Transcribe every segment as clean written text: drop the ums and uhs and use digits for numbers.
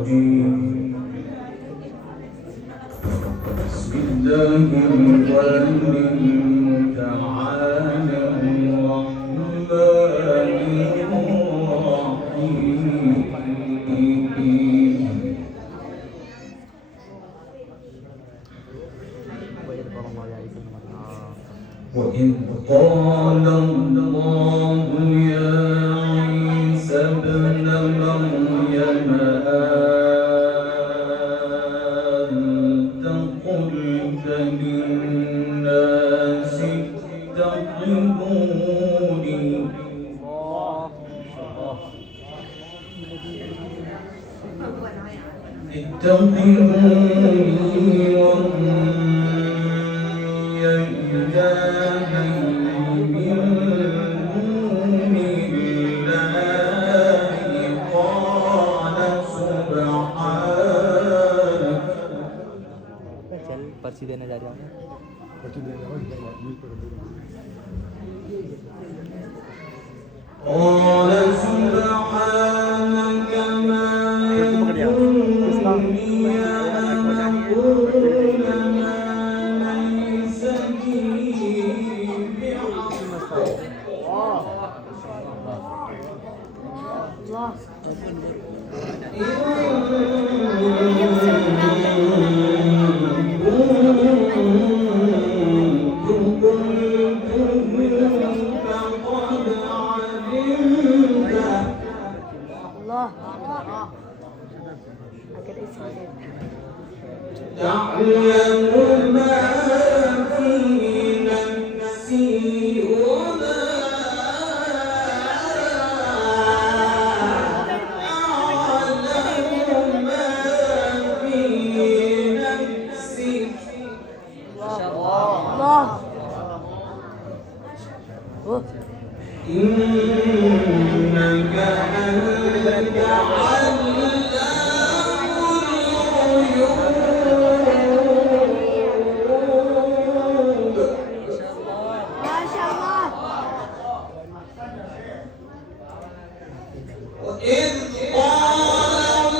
بسم الله الرحمن تعالى الرحمن الرحيم وإذ قال الله يا عيسى ابن مريم أنت قلت للناس اتخذوني وأمي إلهين من دون الله قال سبحانك चल पर्ची देने जा रहा हूँ قال سبحانك ما يكون لي أن أقول ما ليس لي بحق تعلم ما في نفسي ولا أعلم ما في نفسك إنك أنت وإذ قال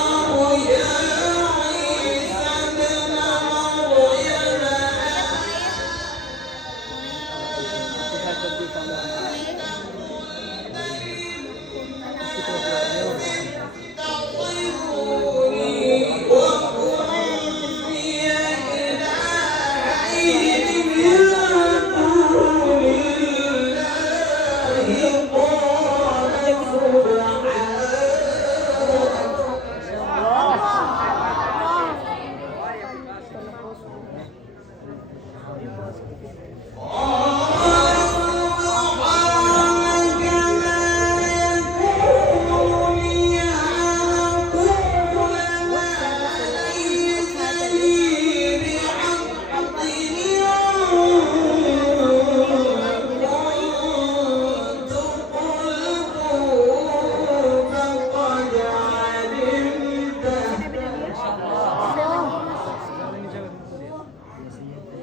الله يا عيسى ابن مريم اتخذوني وأمي إلهين من دون الله قال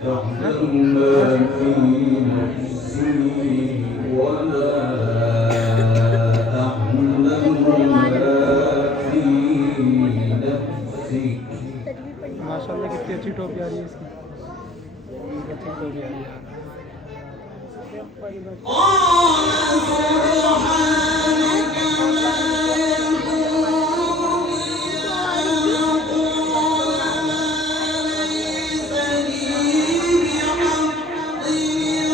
تعلم ما في نفسي ولا أعلم ما في نفسك माशाल्लाह कितनी अच्छी टोपी आ रही है इसकी अच्छी टोपी आ रही है قال سبحانك ما يكون لي أن أقول ما ليس لي بحق إن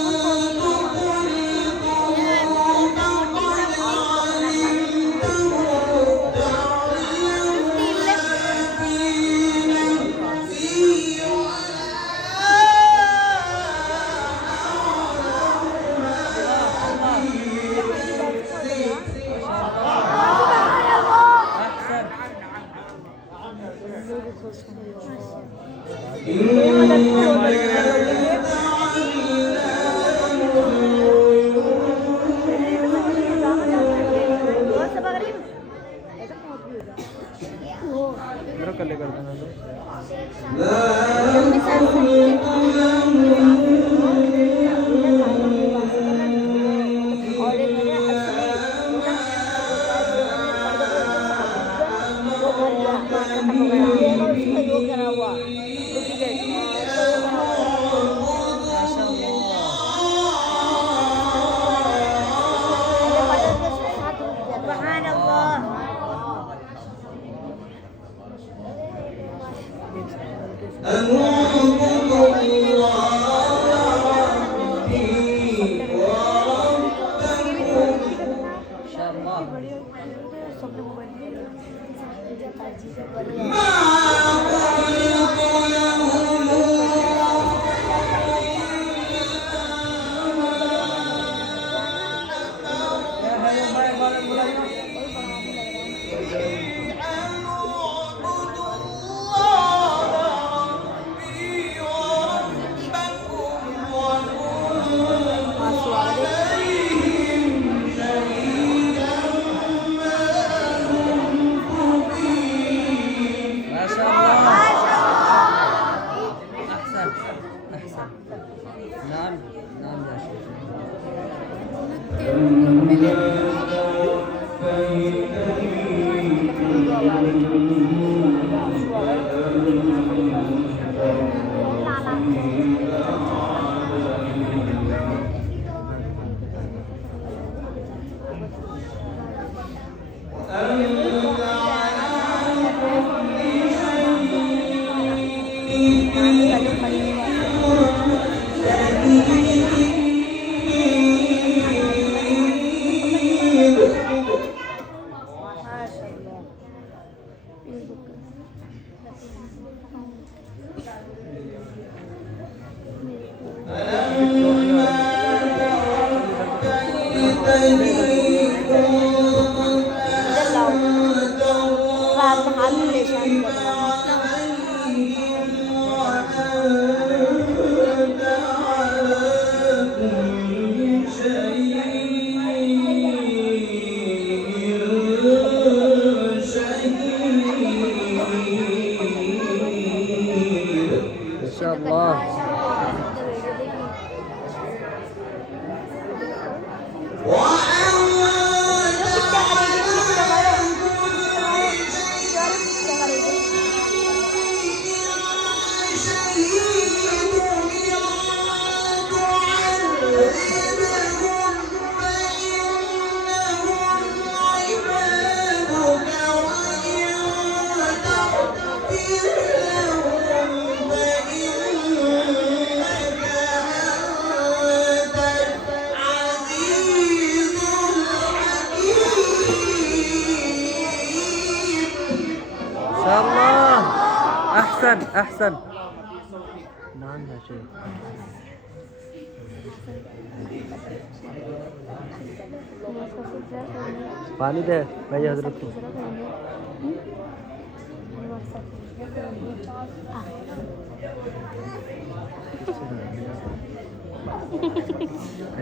كنت قلته فقد علمته تعلم ما في نفسي मेरा कल कर देना तो أن اعبدوا الله ربي وربكم ما قلت لهم ما شاء الله. أحسن أحسن. نعم نعم يا شيخ. ما شاء الله. ما شاء الله. أحسن أحسن. نعم يا شيخ. पानी दे भाई हजरत को।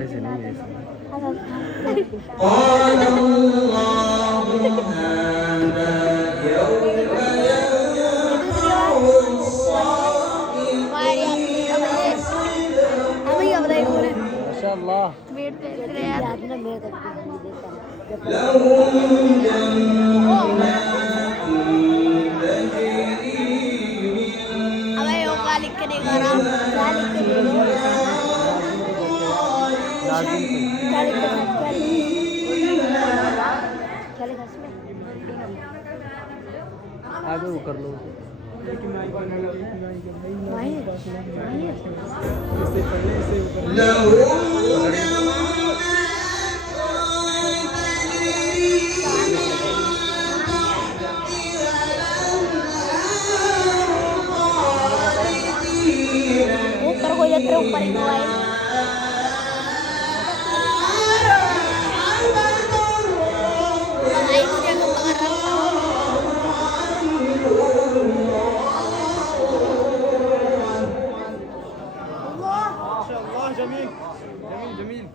ऐसे नहीं ऐसे। قال الله هذا يوم ينفع الصادقين صدقهم ما شاء الله. لهم جنات تجري आगे वो कर लो। ऊपर हो जाते ऊपर ही हुआ है ما شاء الله. جميل جميل جميل.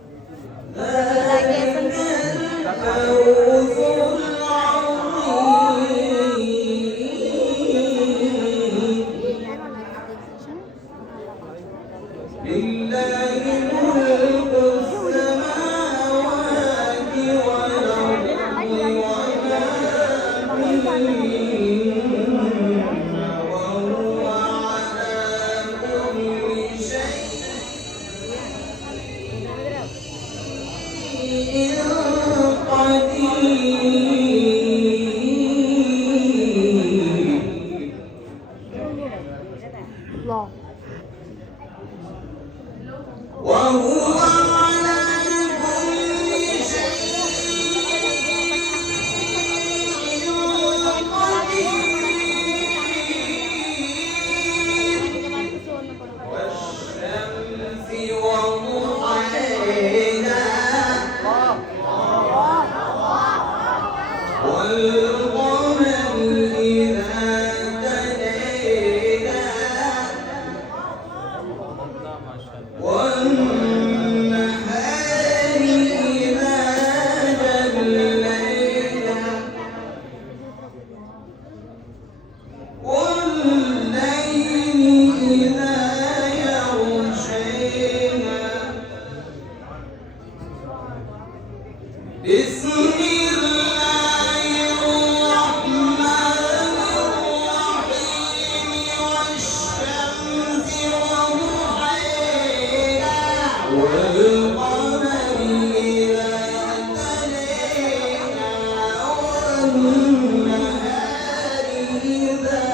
والنهار إذا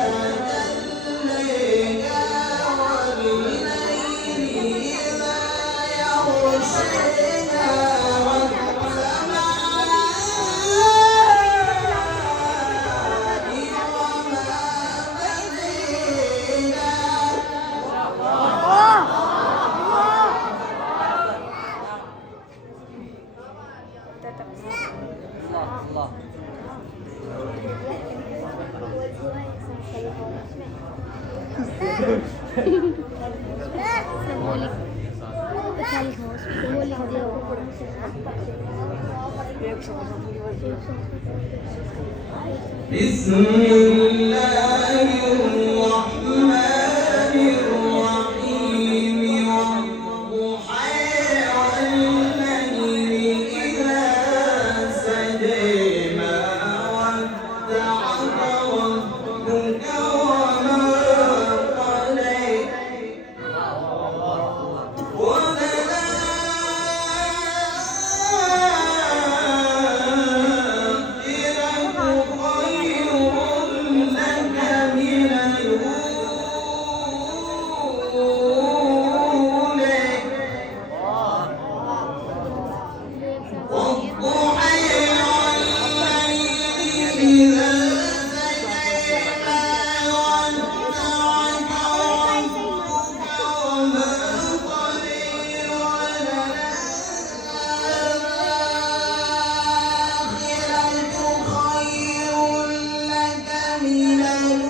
جليها والليل إذا يغشيها والسماء وما بنيها الله. بسم الله الرحمن الرحيم والضحى والليل إذا سجى ما ودعك ربك وما قلى وللآخرة خير لك من الأولى والضحى والليل إذا سجى ما ودعك ربك وما قلى وللآخرة خير لك من الأولى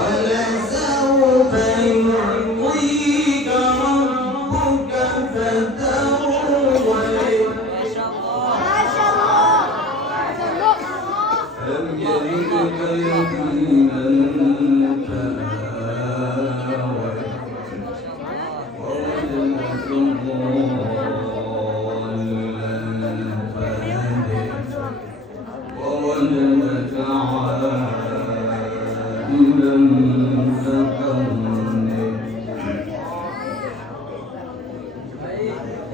ولسوف يعطيك ربك فترضى ألم يجدك يتيما فآوى ووجدك ضالا فهدى ووجدك عائلا فأغنى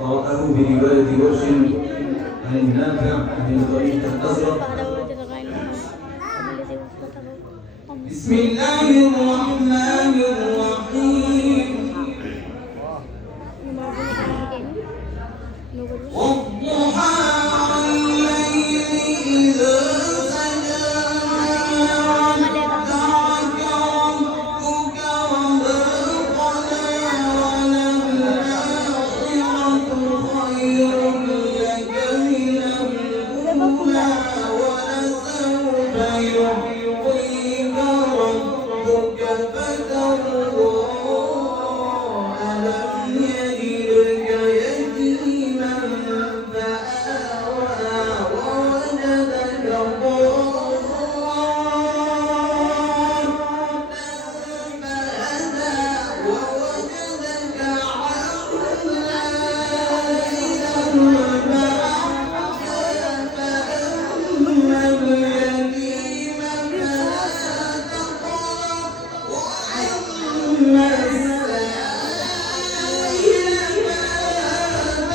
قرأه برواية ورش عن نافع بن طريق الأزرق. بسم الله الرحمن الرحيم والضحى والليل إذا سجى ما ودعك ربك وما قلى وللآخرة خير لك من الأولى ولسوف يعطيك ربك فترضى ألم يجدك يتيما فآوى ووجدك ضالا فهدى ووجدك عائلا فأما اليتيم فلا تقهر وأما السائل فلا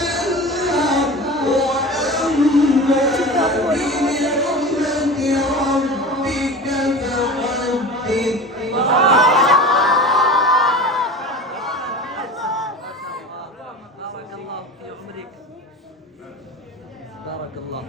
تنهر وأما بنعمة ربك فحدث بارك الله في عمرك. بارك الله.